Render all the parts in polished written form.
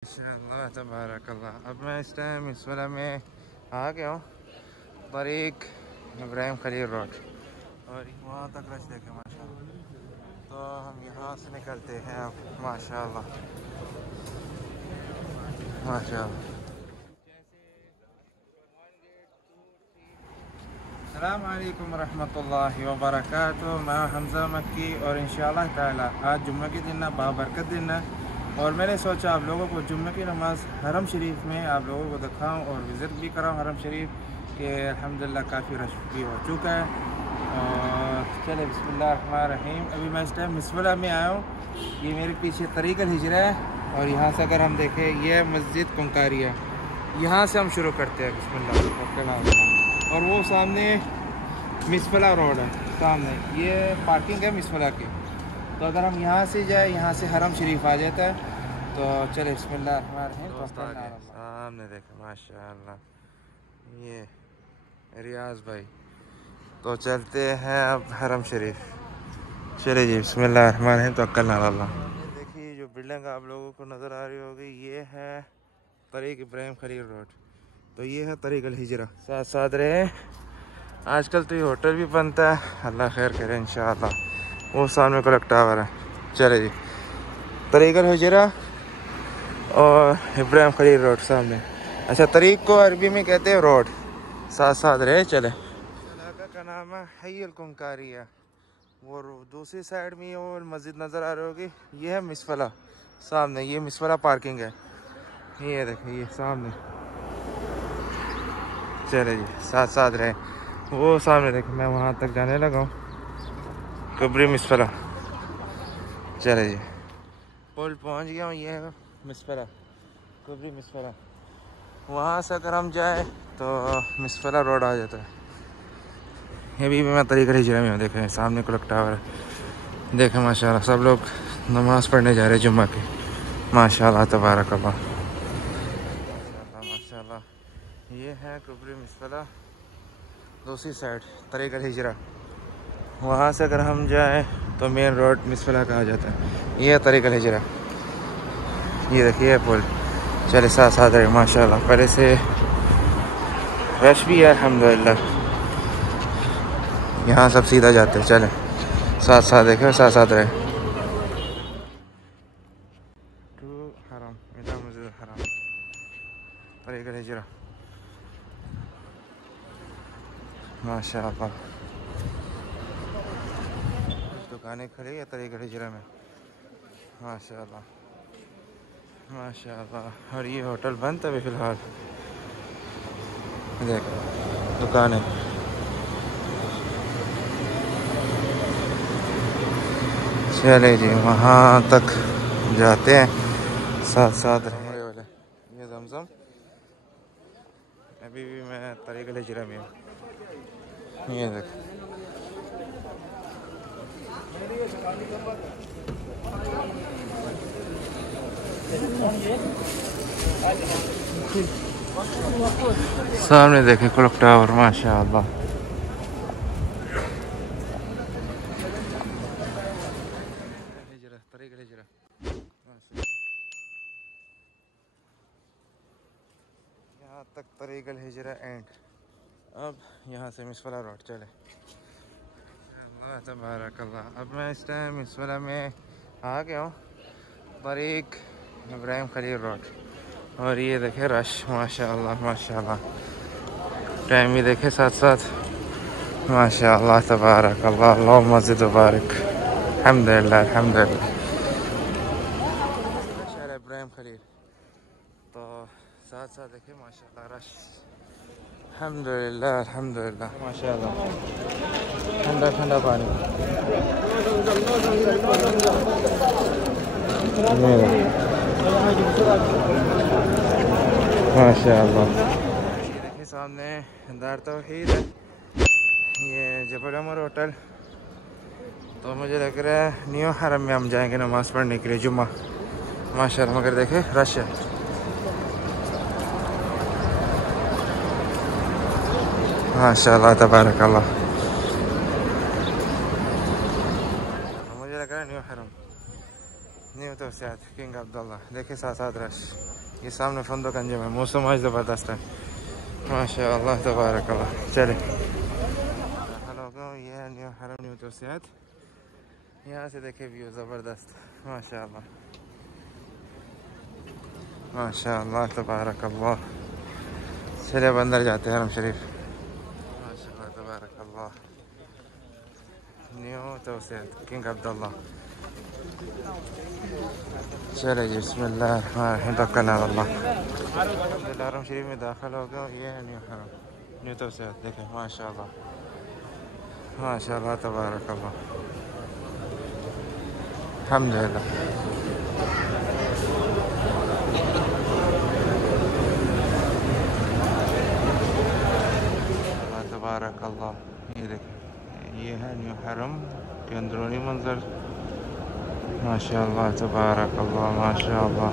माशाअल्लाह तबारकल्लाह। अब मैं इस टाइम इस वाला में आ गया हूँ तरीक इब्राहिम खलील रोड और वहाँ तक रश देखे माशाअल्लाह। तो हम यहाँ से निकलते हैं अब माशाअल्लाह माशाअल्लाह। अस्सलाम वालेकुम रहमतुल्लाहि व बरकातुहू। मैं हमज़ा मक्की और इंशाअल्लाह ताला आज जुम्मे के दिन ना बाबरकत दिन है और मैंने सोचा आप लोगों को जुम्मे की नमाज़ हरम शरीफ में आप लोगों को दिखाऊं और विज़िट भी कराऊं हरम शरीफ के। अल्हम्दुलिल्लाह काफ़ी रश भी हो चुका है और चले बिस्मिल्लाहिर्रहमानिर्रहीम। अभी मैं इस टाइम मिसवला में आया हूँ। ये मेरे पीछे तरीक़ अल-हिजरा है और यहाँ से अगर हम देखें ये मस्जिद कुंकारिया, यहाँ से हम शुरू करते हैं बिस्मिल्लाह। और वो सामने मिसवला रोड है, सामने ये पार्किंग है मिसवला की। तो अगर हम यहाँ से जाए, यहाँ से हरम शरीफ आ जाता है। तो चले बिस्मिल्लाहिर्रहमानिर्रहीम। सामने देखें माशाअल्लाह ये रियाज भाई। तो चलते हैं अब हरम शरीफ। चले जी बिस्मिल्लाहिर्रहमानिर्रहीम तवक्कल अला अल्लाह। देखिए जो बिल्डिंग आप लोगों को नज़र आ रही होगी ये है तरीक़ इब्राहिम खलील रोड। तो ये है तरीक़ अल-हिजरा। साथ साथ रहे। आजकल तो ये होटल भी बनता है, अल्लाह खैर करे इंशाअल्लाह। वो सामने क्लॉक टावर है। चले जी तरीक़ अल-हिजरा और इब्राहिम खलील रोड सामने। अच्छा तरीक़ को अरबी में कहते हैं रोड। साथ साथ रहे चले। इलाका का नाम है हई अल कुंकारिया। वो दूसरी साइड में वो मस्जिद नज़र आ रही होगी, ये है मिसफला सामने। ये मिसफला पार्किंग है, ये देखिए ये सामने। चले जी साथ साथ रहे। वो सामने देखिए मैं वहाँ तक जाने लगा हूँ, कुबरी मिसफला। चले जी पुल पहुँच गया हूँ। ये है मिसफला, कुबरी मिसफला। वहाँ से अगर हम जाए तो मिसफला रोड आ जाता है। ये भी मैं तरीक़ अल-हिजरा में हूँ। देखें सामने क्लॉक टावर है। देखें माशाल्लाह सब लोग नमाज़ पढ़ने जा रहे हैं जुम्मा की। माशाल्लाह तबारकल्लाह माशाल्लाह। ये है कुबरी मिसफला दूसरी साइड तरीक़ अल-हिजरा। वहाँ से अगर हम जाएं तो मेन रोड मिसफला का आ जाता है। ये है तरीक़ अल-हिजरा। ये देखिए पुल। चले साथ साथ रहे माशाल्लाह। पहले से रश भी है अल्हम्दुलिल्लाह। यहाँ सब सीधा जाते हैं। चले साथ साथ देखे साथ साथ रहे। टू हरम इधर मस्जिद हरम तरीक़ अल-हिजरा माशाअल्लाह। दुकानें खड़ी है तरीक़ अल-हिजरा में माशाअल्लाह माशाअल्लाह। और ये होटल बंद है फ़िलहाल। देखो दुकानें। चले जी वहाँ तक जाते हैं साथ साथ रहे वाले। ये जमजम। अभी भी मैं तरीक़ अल-हिजरा में हूँ। ये देख सामने देखे क्लॉक टावर माशाअल्लाह। तरीक़ अल-हिजरा यहाँ तक तरीक़ अल-हिजरा एंड। अब यहाँ से मिसफला रोड। चले अल्लाह तबारकल्लाह। अब मैं इस टाइम मिसफला में आ गया हूँ तरीक़ इब्राहिम खलील रोड और ये देखे रश माशाअल्लाह माशाअल्लाह। टाइम भी देखे साथ साथ माशाअल्लाह तबारकल्लाह। अल्लाहुम्मा ज़िद व बारिक। अल्हम्दुलिल्लाह अल्हम्दुलिल्लाह। शहर इब्राहिम खलील। तो साथ साथ देखे माशाअल्लाह रश। अल्हम्दुलिल्लाह अल्हम्दुलिल्लाह माशाअल्लाह। ठंडा ठंडा पानी माशाअल्लाह। देखिए सामने दार तौहीद है, ये जबल उमर होटल। तो मुझे लग रहा है न्यू हरम में हम जाएंगे नमाज़ पढ़ने के लिए जुम्मा माशाअल्लाह। मगर देखे रश है माशाअल्लाह तबारकल्लाह। मुझे लग रहा है न्यू तवसीआत किंग अब्दुल्ला। देखिए साथ साथ रश। ये सामने फंदो अंजुम है। मौसम आज ज़बरदस्त है माशाअल्लाह तबारकल्लाह। चले हेलो ये है न्यू हरम न्यू तवसीआत। यहाँ से देखे व्यू ज़बरदस्त माशाअल्लाह माशाअल्लाह तबारकल्लाह। चले अब अंदर जाते हैं हरम शरीफ माशाअल्लाह तबारकल्लाह। न्यू तवसीआत किंग अब्दुल्ला। चले जी बिस्मिल्लाह तवक्कलना अल्लाह। अल्हम्दुलिल्लाह हरम शरीफ में दाखिल हो गया। ये है न्यू हरम न्यू तवसीआत। देखें माशाअल्लाह माशाअल्लाह तबारकल्लाह अल्हम्दुलिल्लाह। तबारकल्लाह। ये देखें ये है न्यू हरम के अंदरूनी मंजर माशाअल्लाह तबारकल्लाह माशाअल्लाह।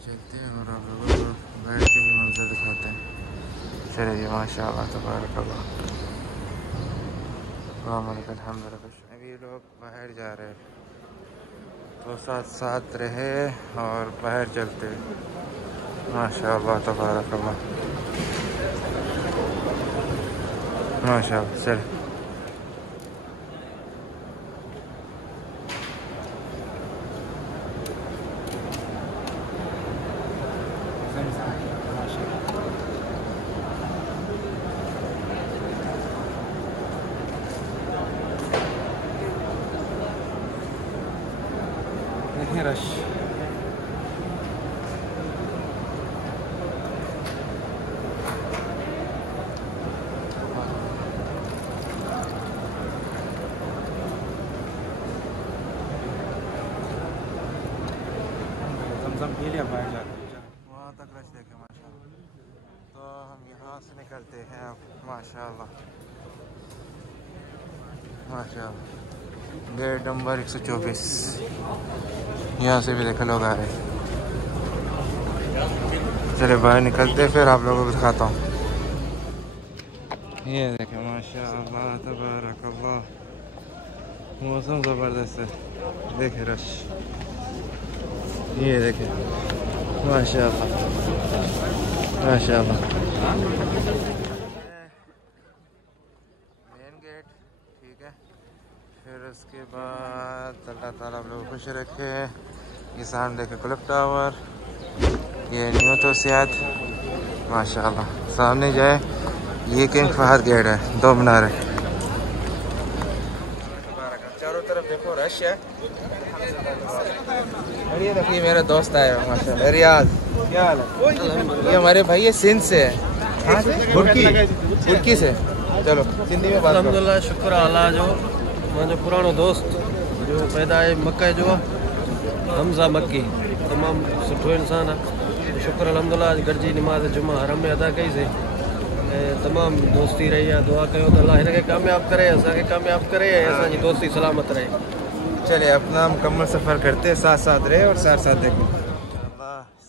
चलते हैं और आप लोगों को बैठ के भी मंजर दिखाते हैं। चलिए जी माशाअल्लाह तबारकल्लाह अल्हम्दुलिल्लाह। अभी लोग बाहर जा रहे हैं तो साथ साथ रहे और बाहर चलते माशाअल्लाह तबारकल्लाह माशाअल्लाह। चल देखिए रश। जमजम पी लिया बाहर जाके वहाँ तक रश देखे माशाअल्लाह। तो हम यहाँ से निकलते हैं अब माशाअल्लाह। माशाल्लाह। Gate number 124। यहाँ से भी देखो लोग आ रहे हैं। चले बाहर निकलते फिर आप लोगों को दिखाता हूँ। ये देखें माशाल्लाह तबारकल्लाह, मौसम ज़बरदस्त है। देखे रश, ये देखें माशाल्लाह माशाल्लाह। मेन गेट ठीक है। फिर उसके बाद अल्लाह ताला आप लोगों को खुश रखे। ये सामने देखे क्लॉक टावर, ये न्यू तोसियात माशाल्लाह। सामने जाए ये किंग फहद गेट है, 2 मीनार है। चारों तरफ देखो रश है। और ये देखिए मेरा दोस्त आया माशाल्लाह, रियाज। क्या हाल है? ये हमारे भाई ये सिंध से है। कहाँ से? बुर्की से। चलो सिंधी में बात। अल्हम्दुलिल्लाह, शुक्र अल्लाह जो मुझे पुरानो दोस्त जो पैदा है मक्का जो हमजा मक्की, तमाम सुठो इंसान है। शुक्र अल्हम्दुलिल्लाह, गॾिजी नमाज़ जुमा हरम में अदा कई से। तमाम दोस्ती रही है। दुआ कयो तो अल्लाह इनके कामयाब करे, असांखे कामयाब करे, असांजी दोस्ती सलामत रहे। चले अपना मुकम्मल सफ़र करते, साथ साथ रहे और साथ साथ देखो।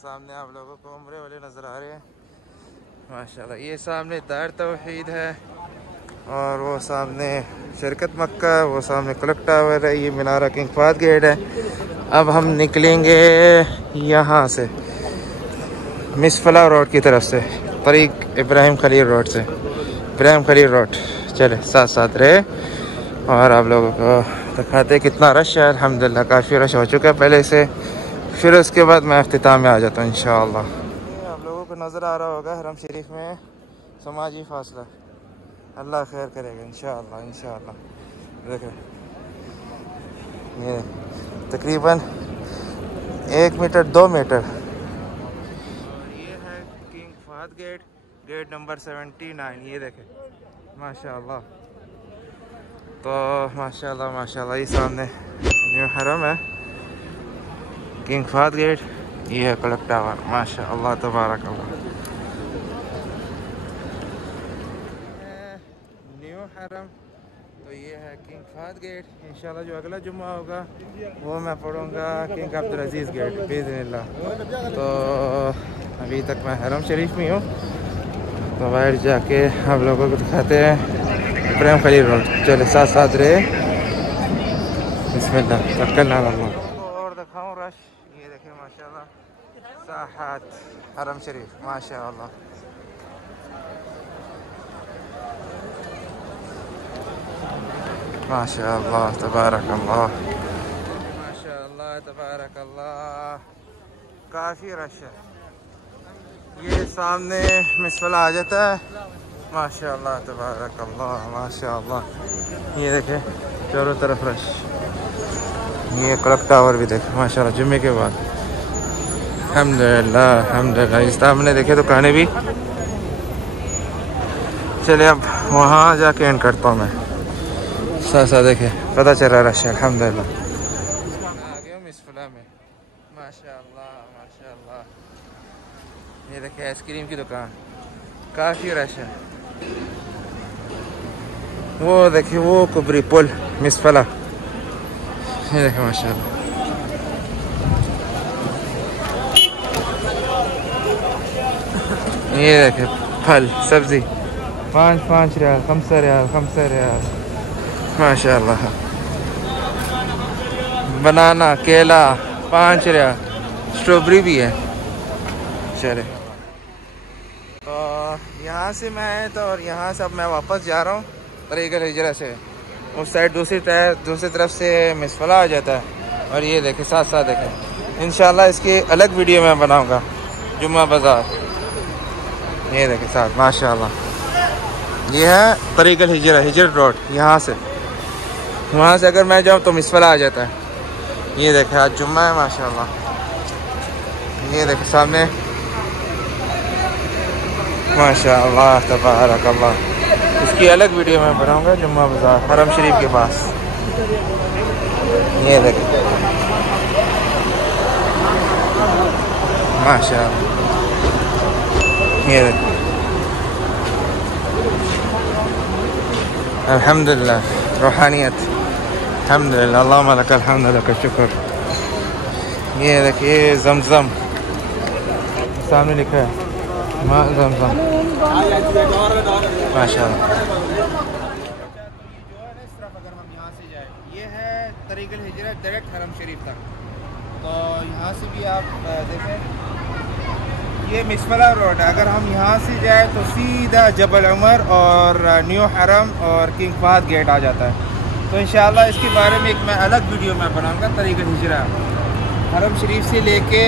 सामने आप लोगों को उम्रे वाले नज़र आ रहे हैं माशाल्लाह। ये सामने दार तौहीद है और वो सामने शरकत मक्का, वो सामने क्लॉक टावर है, ये मीनारा किंग फहद गेट है। अब हम निकलेंगे यहाँ से मिसफला रोड की तरफ से, तरीक इब्राहिम खलील रोड से, इब्राहिम खलील रोड। चले साथ साथ रहे और आप लोगों को दिखाते कितना रश है। अल्हम्दुलिल्लाह काफ़ी रश हो चुका है पहले से। फिर उसके बाद मैं अख्तिताम में आ जाता हूँ इंशाअल्लाह। आप लोगों को नज़र आ रहा होगा हरम शरीफ में समाजी फासला, अल्लाह खैर करेगा इंशाअल्लाह इंशाअल्लाह। देखो ये तकरीबन 1 मीटर 2 मीटर। ये है King Fahd gate, gate number 79। ये देखें माशाल्लाह। तो माशाल्लाह माशाल्लाह ये सामने न्यू हरम है, किंग फहद गेट, ये है क्लॉक टावर माशाल्लाह तबारकल्लाह। न्यू हरम तो ये है किंग फहद गेट। इंशाल्लाह जो अगला जुम्मा होगा वो मैं पढ़ूँगा किंग अब्दुल अजीज़ गेट बिइज़्निल्लाह। तो अभी तक मैं हरम शरीफ में हूँ, तो बाहर जाके आप लोगों को दिखाते हैं इब्राहिम खलील रोड। चले साथ साथ रहे। बिस्मिल्लाह तवक्कलना अल्लाह। और दिखाऊँ रश, ये देखें माशाल्लाह साहत हरम शरीफ माशाल्लाह। माशाल्लाह तबारकल्लाह माशाल्लाह तबारकल्लाह, काफ़ी रश है। ये सामने मिसफला आ जाता है माशाल्लाह तबारकल्लाह माशाल्लाह। ये देखें चारों तरफ रश। ये क्लॉक टावर भी देखें माशाल्लाह जुम्मे के बाद अल्हम्दुलिल्लाह अल्हम्दुलिल्लाह। इस सामने देखे तो कहने भी। चले अब वहाँ जाके एंड करता हूँ मैं। साथ साथ देखे पता चल रहा रश अल्हम्दुलिल्लाह। आ गया मिसफला में माशाल्लाह माशाल्लाह। ये देखिए आइसक्रीम की दुकान, काफ़ी रश है। वो देखिए वो कुबरी पुल मिसफला, ये देखिए माशाल्लाह। ये देखिए फल सब्जी 5 रियाल 5 रियाल 5 रियाल माशाल्लाह। बनाना केला 5 रियाल, स्ट्रॉबेरी भी है। चले तो यहाँ से मैं आया था और यहाँ से अब मैं वापस जा रहा हूँ तरीक़ुल हिजरा से। उस साइड दूसरी तरफ से मिसफला आ जाता है। और ये देखें साथ साथ देखें, इंशाल्लाह इसकी अलग वीडियो मैं बनाऊँगा जुम्मा बाज़ार। ये देखें साथ माशाल्लाह। ये है तरीक़ुल हिजरा हिजर रोड। यहाँ से वहाँ से अगर मैं जाऊँ तो मिसफला आ जाता है। ये देखें आज जुम्मा है माशाल्लाह। ये देखें सामने माशाल्लाह तबारकल्लाह। इसकी अलग वीडियो मैं बनाऊँगा जुम्मा बाज़ार हरम शरीफ के पास। ये देखें माशाल्लाह। ये देखें अल्हम्दुलिल्लाह रूहानियत। अल्हम्दुलिल्लाह, अल्लाहुम्मा लकल हम्द व लकल शुक्र। ये देखिए ज़मज़म सामने लिखा है, माँ ज़मज़म, माशाअल्लाह। अगर हम यहाँ से जाए, ये है तरीक़ुल हिजरत डायरेक्ट हरम शरीफ तक। तो यहाँ से भी आप देखें, ये मिसफला रोड है। अगर हम यहाँ से जाए तो सीधा जबल उमर और न्यू हरम और किंग फहद गेट आ जाता है। तो इंशाअल्लाह इसके बारे में एक मैं अलग वीडियो में बनाऊँगा। तरीक़ुल हिजरत हरम शरीफ से लेके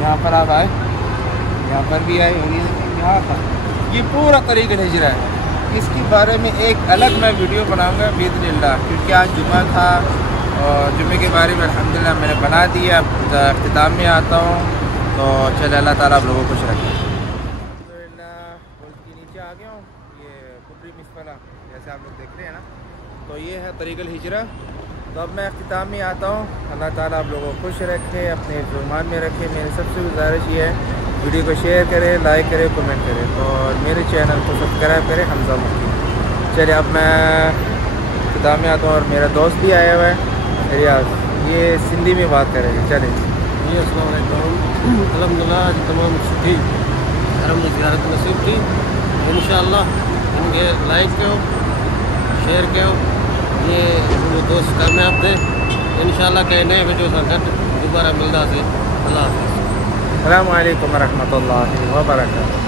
यहाँ पर आप आए, यहाँ पर भी आए और यहाँ तक ये पूरा तरीक़ुल हिजरत है। इसके बारे में एक अलग मैं वीडियो बनाऊँगा बिइज़्निल्लाह, क्योंकि आज जुम्मा था और जुम्मे के बारे में अल्हम्दुलिल्लाह मैंने बना दिया। इख्तिताम में आता हूँ, तो चले अल्लाह ताला आप लोगों को खुश रखें। अल्हम्दुलिल्लाह पुल के नीचे आ गया हूँ, ये कुबरी मिसफला जैसे आप लोग देख रहे हैं ना, तो ये है तरीक़ुल हिजरत। तो अब मैं इख्तिताम में आता हूँ। अल्लाह ताला आप लोगों को खुश रखे, अपने जुर्मान में रखे। मेरी सबसे गुजारिश ये है, वीडियो को शेयर करें, लाइक करें, कमेंट करें और मेरे चैनल को सब्सक्राइब करें, हमजा मक्की। चलिए अब मैं इख्तिताम में आता हूँ और मेरा दोस्त भी आया हुआ है रियाज, ये सिंधी में बात करेंगे। चलिए जी अस्सलाम वालेकुम। अल्हम्दुलिल्लाह आज तमाम सुठी हरम जी ज़ियारत नसीब थी। इंशाअल्लाह इनके लाइक कयो, शेयर कयो, ये दोस्त कामयाब थे। इंशाअल्लाह कई नए वीडियो सां गॾु दोबारा मिलंदासीं। अल्लाह हाफ़िज़। अस्सलामु अलैकुम व रहमतुल्लाहि व बरकातुहू।